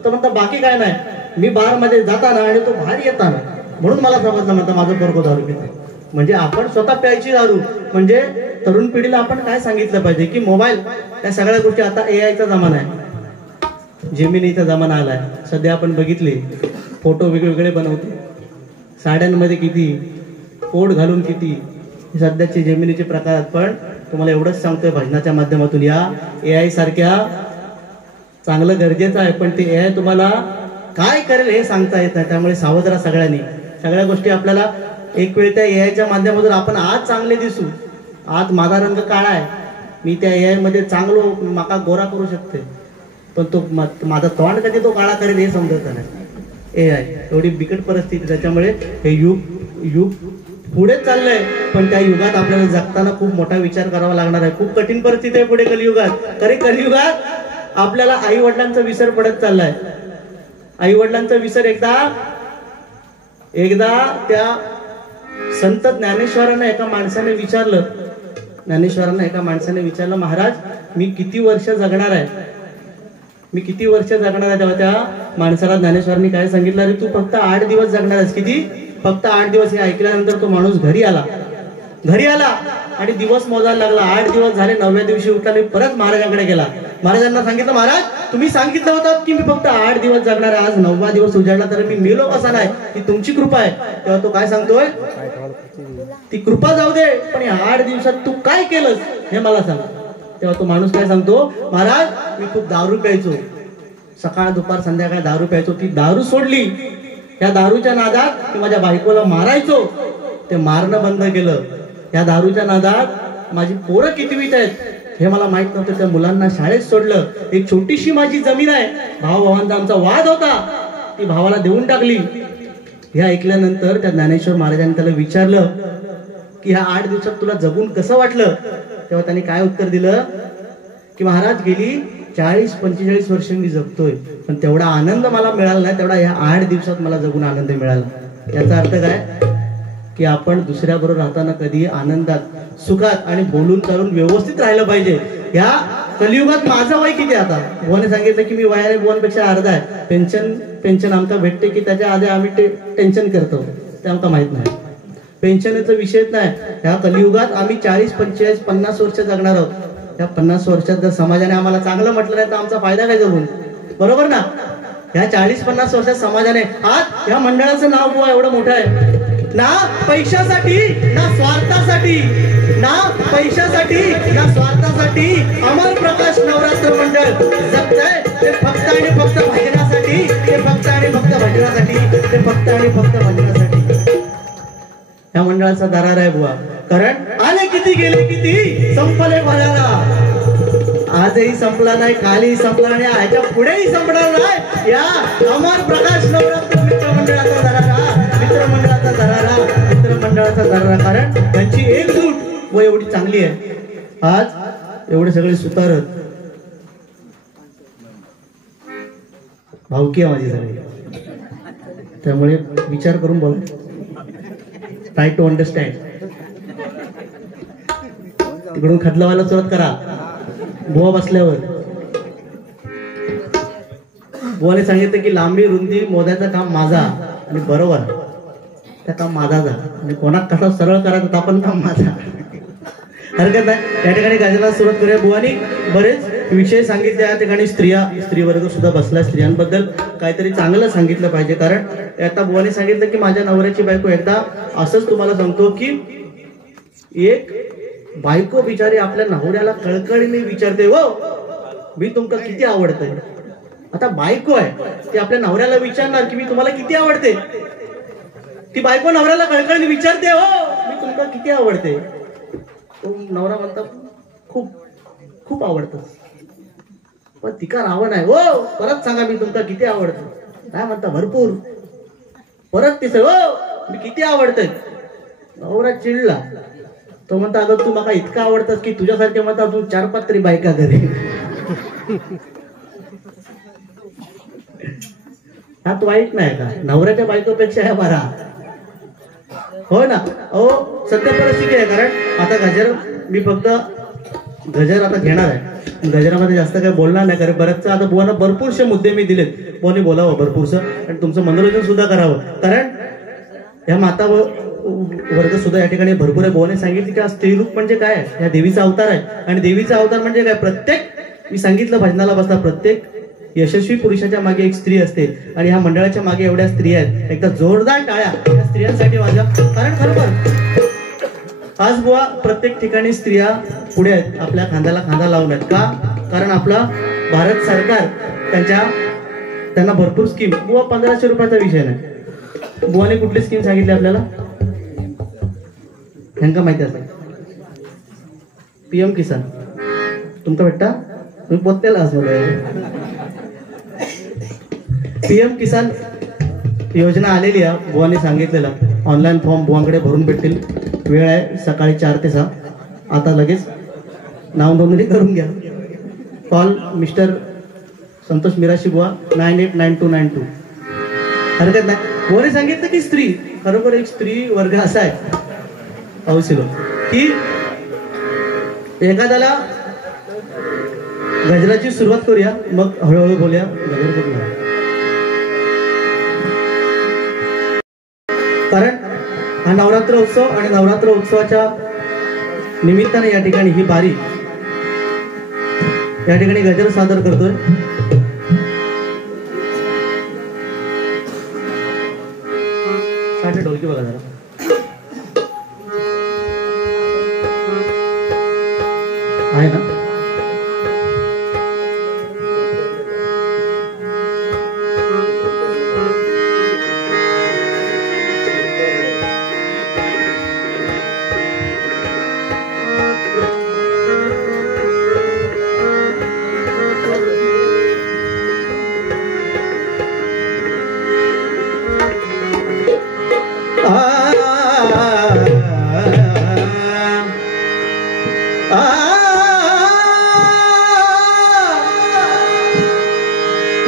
तर म्हणता बाकी काय नाही, मी बार मध्ये जाताना आणि तो बाहेर येताना म्हणून मला समजलं. म्हणता माझं पोरगा दारू पितो. म्हणजे आपण स्वतः प्यायची दारू. म्हणजे तरुण पिढीला आपण काय सांगितलं पाहिजे की मोबाईल या सगळ्या गोष्टी, आता AI चा जमाना आहे, जेमिनीचा जमाना आलाय. सध्या आपण बघितले फोटो वेगवेगळे बनवतो, साड्यांमध्ये किती, पोट घालून किती, सध्याचे जेमिनीचे प्रकार. पण तुम्हाला एवढंच सांगतोय भजनाच्या माध्यमातून, या AI सारख्या चांगलं गरजेचं आहे, पण ते AI तुम्हाला काय करेल हे सांगता येत नाही. त्यामुळे सावध राहा सगळ्यांनी. सगळ्या गोष्टी आपल्याला एक वेळ त्या AI च्या माध्यमातून आपण आज चांगले दिसू. आज माझा रंग काळा आहे, मी त्या AI मध्ये चांगलो माका गोरा करू शकते, पण तो माझा तोंड कधी तो काळा करेल हे समजत नाही. AI एवढी बिकट परिस्थिती. त्याच्यामुळे हे युग पुढे चाललंय, पण त्या युगात आपल्याला जगताना खूप मोठा विचार करावा लागणार आहे. खूप कठीण परिस्थिती आहे पुढे कलियुगात. कारण कलियुगात आपल्याला आई वडिलांचा विसर पडत चाललाय. आई वडिलांचा विसर एकदा त्या संत ज्ञानेश्वरांना एका माणसाने विचारलं, महाराज मी किती वर्ष जगणार आहे, तेव्हा त्या माणसाला ज्ञानेश्वरांनी काय सांगितलं, अरे तू फक्त 8 दिवस जगणार आहेस. किती? फक्त 8 दिवस. हे ऐकल्यानंतर तो माणूस घरी आला आणि दिवस मोजायला लागला. 8 दिवस झाले, 9व्या दिवशी उठला आणि परत महाराजांकडे गेला. महाराजांना सांगितलं, महाराज तुम्ही सांगितलं होतं की मी फक्त 8 दिवस जगणार आहे, आज 9वा दिवस उजाडला तर मी मेलो कसा नाही, ही तुमची कृपा आहे. तेव्हा तो काय सांगतोय, ती कृपा जाऊ दे, पण या 8 दिवसात तू काय केलंस हे मला सांग. तेव्हा तो माणूस काय सांगतो, महाराज मी खूप दारू प्यायचो, सकाळ दुपार संध्याकाळ दारू प्यायचो, ती दारू सोडली. या दारूच्या नादात मी माझ्या बायकोला मारायचो, ते मारणं बंद केलं. या दारूच्या नादात माझी पोरं कितवीत आहेत हे मला माहित नव्हतं, त्या मुलांना शाळेत सोडलं. एक छोटीशी माझी जमीन आहे, भावांचा आमचा वाद होता, ती भावाला देऊन टाकली. हे ऐकल्यानंतर त्या ज्ञानेश्वर महाराजांनी त्याला विचारलं की ह्या 8 दिवसात तुला जगून कसं वाटलं? तेव्हा त्यांनी काय उत्तर दिलं की महाराज गेली 40-45 वर्ष मी जगतोय, पण तेवढा आनंद मला मिळाला नाही, तेवढा ह्या 8 दिवसात मला जगून आनंद मिळाला. याचा अर्थ काय की आपण दुसऱ्याबरोबर राहताना कधी आनंदात, सुखात आणि बोलून चालून व्यवस्थित राहिलं पाहिजे. या कलियुगात माझं वय किती? आता बुवाने सांगितलं की मी वयाने बुवांपेक्षा अर्धा आहे. पेन्शन आमका भेटते की त्याच्या आधी आम्ही टेन्शन करतो ते आमका माहित नाही. पेन्शनचा विषयच नाही. ह्या कलियुगात आम्ही 40-45-50 वर्ष जगणार आहोत. या 50 वर्षात जर समाजाने आम्हाला चांगलं म्हटलं नाही तर आमचा फायदा काय जगून, बरोबर ना? ह्या 40-50 वर्षात समाजाने, आज या मंडळाचं नाव बुवा एवढं मोठं आहे, ना पैशासाठी ना स्वार्थासाठी, अमर प्रकाश नवरात्र मंडळ जगतंय. ते फक्त आणि फक्त भजनासाठी, या मंडळाचा दरार आहे बुवा. कारण आले किती गेले किती, संपले भराला. आजही संपला नाही, कालही संपला नाही, ह्याच्या पुढेही संपणार नाही. या अमर प्रकाश नवरात्र मित्रमंडळाचा दरारा, कारण त्यांची एकजूट व एवढी चांगली आहे. आज एवढे सगळे सुतारत भावकी आहे माझी सगळी. त्यामुळे विचार करून बोला, ट्राय टू अंडरस्टँड. तिकडून खदलावायला सुरुवात करा. बुवा बसल्यावर बुवाने सांगितलं की लांबी रुंदी मोदाचं काम माझा, आणि बरोबर त्या काम माझा जा, आणि कोणाक कसा सरळ करायचं आपण काम माझा, हरकत नाही. त्या ठिकाणी गाण्याला सुरुवात करूया. बुवानी बरेच विषय सांगितले. या ठिकाणी स्त्री वर्ग सुद्धा बसला. स्त्रियांबद्दल काहीतरी चांगलं सांगितलं पाहिजे. कारण आता बुवाने सांगितलं की माझ्या नवऱ्याची बायको, एकदा असंच तुम्हाला सांगतो की एक बायको बिचारी आपल्या नवऱ्याला कळकळीने विचारते, हो मी तुमका किती आवडतंय. आता बायको आहे ती आपल्या नवऱ्याला विचारणार की मी तुम्हाला किती आवडते. ती बायको नवऱ्याला कळकळीने विचारते, हो मी तुमका किती आवडते. तो नवरा म्हणता खूप खूप आवडतं. पण तिका रावण आहे, हो परत सांगा मी तुमका किती आवडतो. काय म्हणता, भरपूर. परत तिसरं, हो मी किती आवडतंय. नवरा चिडला. तो म्हणता अगं तू मला इतका आवडतात की तुझ्यासारखे म्हणता तू 4-5 तरी बायका घरी. हा तो वाईट नाही का? नवऱ्याच्या बायकोपेक्षा आहे बरा. हो ना. अहो सत्य परिस्थिती आहे. कारण आता गजर मी फक्त गजर आता घेणार आहे. गजरामध्ये जास्त काही बोलणार नाही. कारण बऱ्याचदा आता बुवांना भरपूरसे मुद्दे मी दिलेत. बुवांनी बोलावं भरपूरसं आणि तुमचं मनोरंजन सुद्धा करावं. कारण या माता वर्ग सुद्धा या ठिकाणी भरपूर आहे. बुवाने सांगितले की स्त्रीरूप म्हणजे काय? या देवीचा अवतार आहे. आणि देवीचा अवतार म्हणजे काय? प्रत्येक मी सांगितलं भजनाला बसता प्रत्येक यशस्वी पुरुषाच्या मागे एक स्त्री असते. आणि ह्या मंडळाच्या मागे एवढ्या स्त्रिया आहेत. एकदा जोरदार टाळ्या या स्त्रियांसाठी माझ्या. कारण खरोखर आज बुवा प्रत्येक ठिकाणी स्त्रिया पुढे आहेत. आपल्या खांद्याला खांदा लावून आहेत. का? कारण आपला भारत सरकार त्यांना भरपूर स्कीम. बुवा 1500 रुपयाचा विषय नाही. बुवाने कुठली स्कीम सांगितली आपल्याला? ह्यांका माहिती असेल. PM किसान तुमका भेटता? तुम्ही पोचलेला असं PM किसान योजना आलेली आहे. बुवाने सांगितलेला ऑनलाईन फॉर्म बुवांकडे भरून भेटतील. वेळ आहे सकाळी 4 ते 6. आता लगेच नाव नोंदणी करून घ्या. कॉल मिस्टर संतोष मिराशी बुवा 989292. हरकत नाही. बुवाने सांगितलं की स्त्री खरोखर एक स्त्री वर्ग असा आहे अवशिलो की एखाद्याला गजराची सुरुवात करूया मग हळूहळू बोलूया. गजर करूया. कारण हा नवरात्र उत्सव आणि नवरात्र उत्सवाच्या निमित्ताने या ठिकाणी ही बारी या ठिकाणी गजर सादर करतोय. साठे ढोलकी बघा जरा. आहे ना?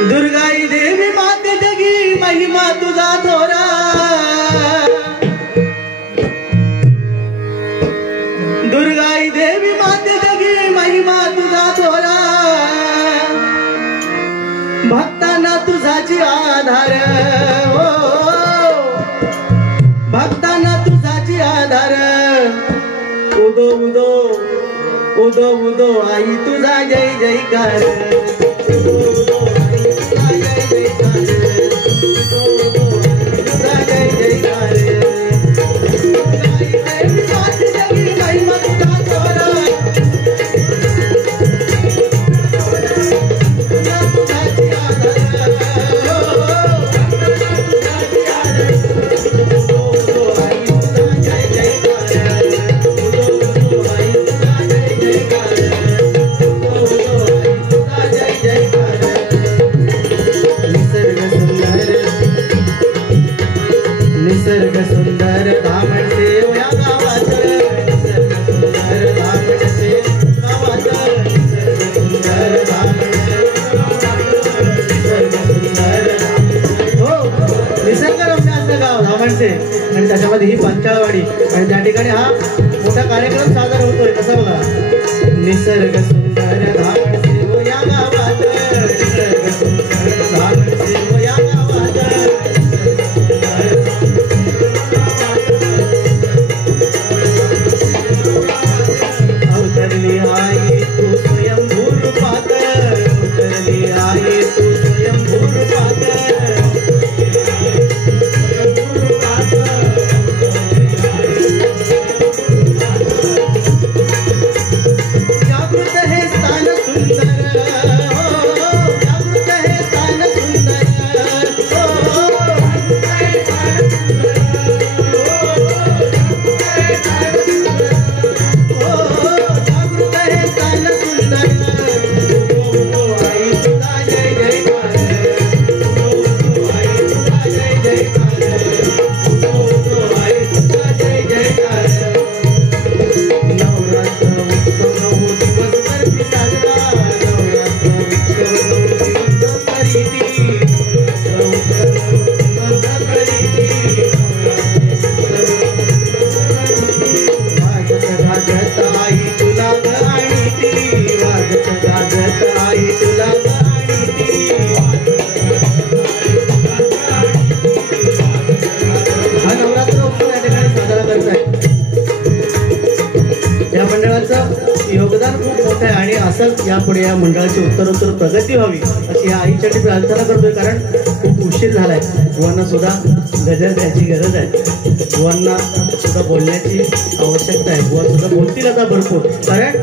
दुर्गाई देवी माते जगी महिमा तुझा थोरा. दुर्गाई देवी माते जगी महिमा तुझा थोरा. भक्तांना तुझाची आधार. हो भक्तांना तुझाची आधार. उदो उदो उदो उदो आई तुझा जय जयकार. निसर्ग सुंदर धामण सेव या गावात. निसर्ग सुंदर धामण सेव गावात. निसर्ग सुंदर धामण निसर्ग सुंदर. हो निसर्गरम्य असं गाव धामणचे. आणि त्याच्यामध्ये ही पंचाळवाडी आणि त्या ठिकाणी हा मोठा कार्यक्रम सादर होतोय. कसं बघा. निसर्ग सुंदर धामण सेव या गावात. निसर्ग सुंदर धामण सेव या गावात. उतरली आई तू स्वयंभू रूपात. उतरली आई तू स्वयंभू रूपात. जागृत है यापुढे या मंडळाची उत्तरोत्तर प्रगती व्हावी अशी या आईसाठी प्रार्थना करतोय, कारण खूप उशीर झालाय. बुवांना सुद्धा गजर द्यायची गरज आहे, बुवांना सुद्धा बोलण्याची आवश्यकता आहे. बुवा सुद्धा बोलतील आता भरपूर, कारण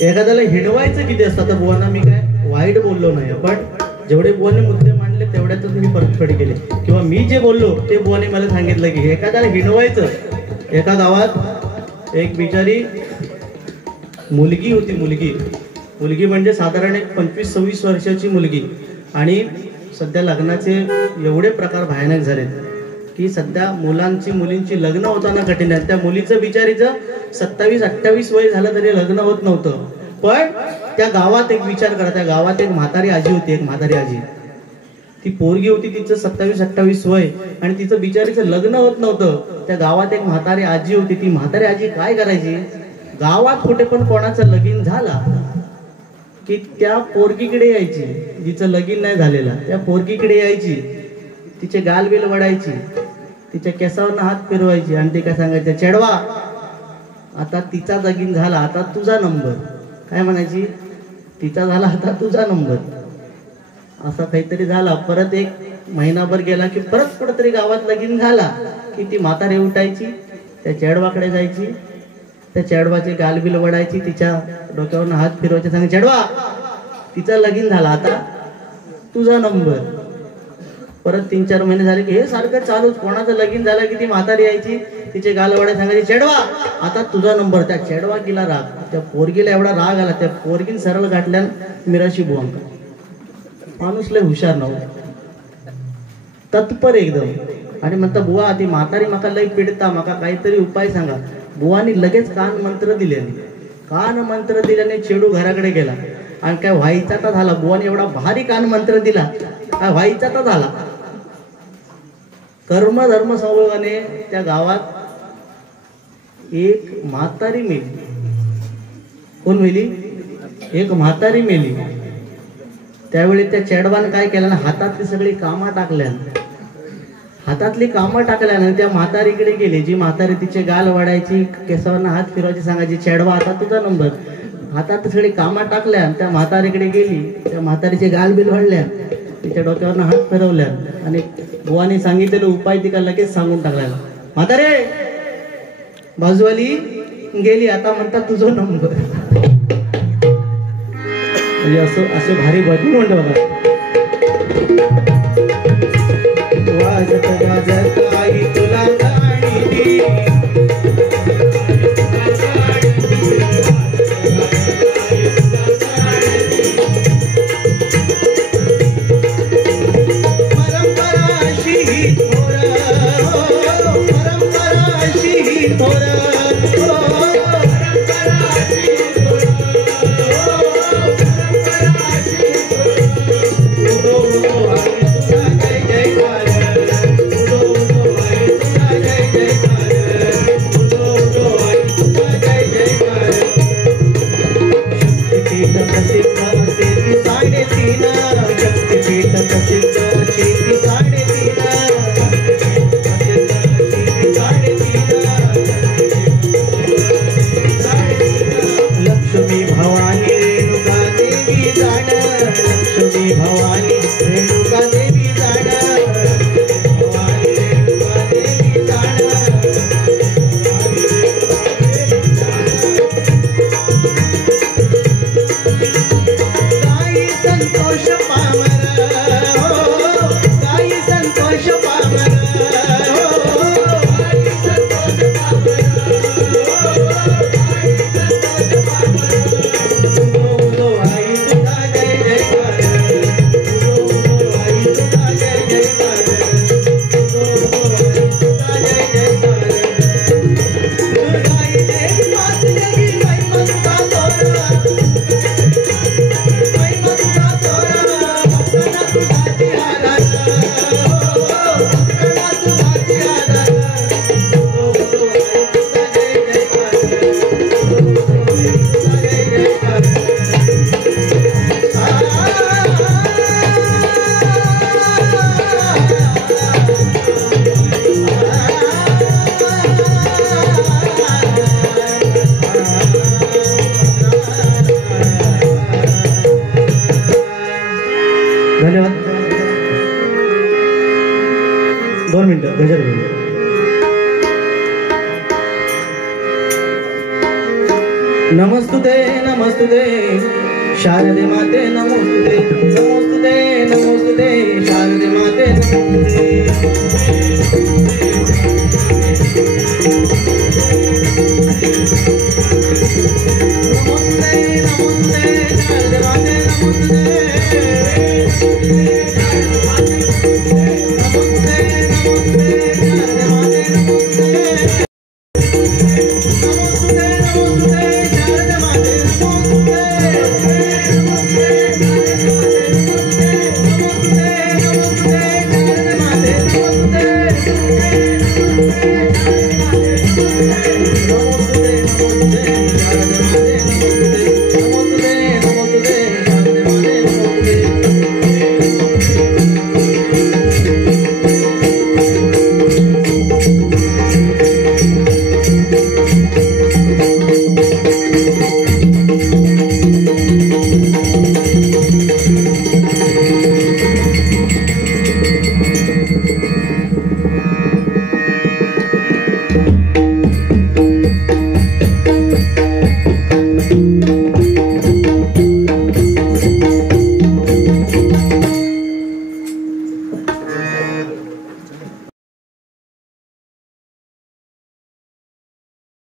एखाद्याला हिणवायचं किती असतं. आता बुवांना मी काय वाईट बोललो नाही, पण जेवढे बुवाने मुद्दे मांडले तेवढ्यातच मी परतफेड केली, किंवा मी जे बोललो ते बुवाने मला सांगितलं की एखाद्याला हिणवायचं. एका गावात एक बिचारी मुलगी होती. मुलगी म्हणजे साधारण एक 25-26 वर्षाची मुलगी, आणि सध्या लग्नाचे एवढे प्रकार भयानक झालेत की सध्या मुलींची लग्न होताना कठीण आहे. त्या मुलीचं बिचारीचं 27-28 वय झालं तरी लग्न होत नव्हतं. पण त्या गावात एक विचार करा, त्या गावात एक म्हातारी आजी होती. एक म्हातारी आजी, ती पोरगी होती, तिचं 27-28 वय, आणि तिचं बिचारीचं लग्न होत नव्हतं. त्या गावात एक म्हातारी आजी होती. ती म्हातारी आजी काय करायची, गावात कुठे पण कोणाचं लगीन झाला की त्या पोरगीकडे यायची, जिचं लगीन नाही झालेलं त्या पोरगीकडे यायची, तिचे गालबिल वडायची, तिच्या केसावरनं हात फिरवायची, आणि ते काय सांगायचं, चेडवा आता तिचा लगीन झाला, आता तुझा नंबर. काय म्हणायची, तिचा झाला आता तुझा नंबर. असा काहीतरी झाला. परत एक महिनाभर गेला की परत कुठेतरी गावात लगीन झाला की ती म्हातारी उठायची, त्या चेडवाकडे जायची, त्या चेडवाचे गालबिल वडायची, तिच्या डोक्यावरून हात फिरवायचे, सांगायचे, चेडवा तिचा लगीन झाला आता तुझा नंबर. परत 3-4 महिने झाले की हे सारखं चालूच. कोणाचं लगीन झालं की ती म्हातारी यायची, तिचे गाल वडायचे, सांगायची, चेडवा आता तुझा नंबर. त्या चेडवा गेला राग, त्या पोरगीला एवढा राग आला, त्या पोरगीन सरळ गाठल्या मिराशी बुवांक. माणूस लय हुशार नव्हता, तत्पर एकदम, आणि म्हणता, बुवा ती म्हातारी माका लय पिडता, माका काहीतरी उपाय सांगा. बुवानी लगेच कान मंत्र दिल्याने चेडू घराकडे गेला, आणि काय व्हायचा तर झाला. बुवानी एवढा भारी कान मंत्र दिला, काय व्हायचा तर झाला. कर्म धर्म संयोगाने त्या गावात एक म्हातारी मेली. कोण मेली, एक म्हातारी मेली. त्यावेळी त्या चेडवान काय केलं ना, हातातली सगळी कामं टाकल्यानं त्या म्हातारीकडे गेले. जी म्हातारी तिचे गाल वाढायची, केसावरनं हात फिरवायची, सांगायची, चेडवा आता तुझा नंबर. हातात सगळी कामं टाकल्या, त्या म्हातारीकडे गेली, त्या म्हातारीचे गाल बिल वाढल्या, तिच्या डोक्यावरनं हात फिरवल्या, आणि बुवाने सांगितलेलं उपाय तिका लगेच सांगून टाकला. म्हातारे बाजूवाली गेली, आता म्हणतात तुझा नंबर. म्हणजे असं भारी बदलून म्हणतो बघा. वाजत वाजत आई तुला गाणी दे, धन्यवाद. 2 मिनिटं गजर बोलू. नमस्तुते नमस्तुते शारदे माते नमोस्तुते नमोस्तुते नमोस्तुते शारदे माते नमोस्तुते.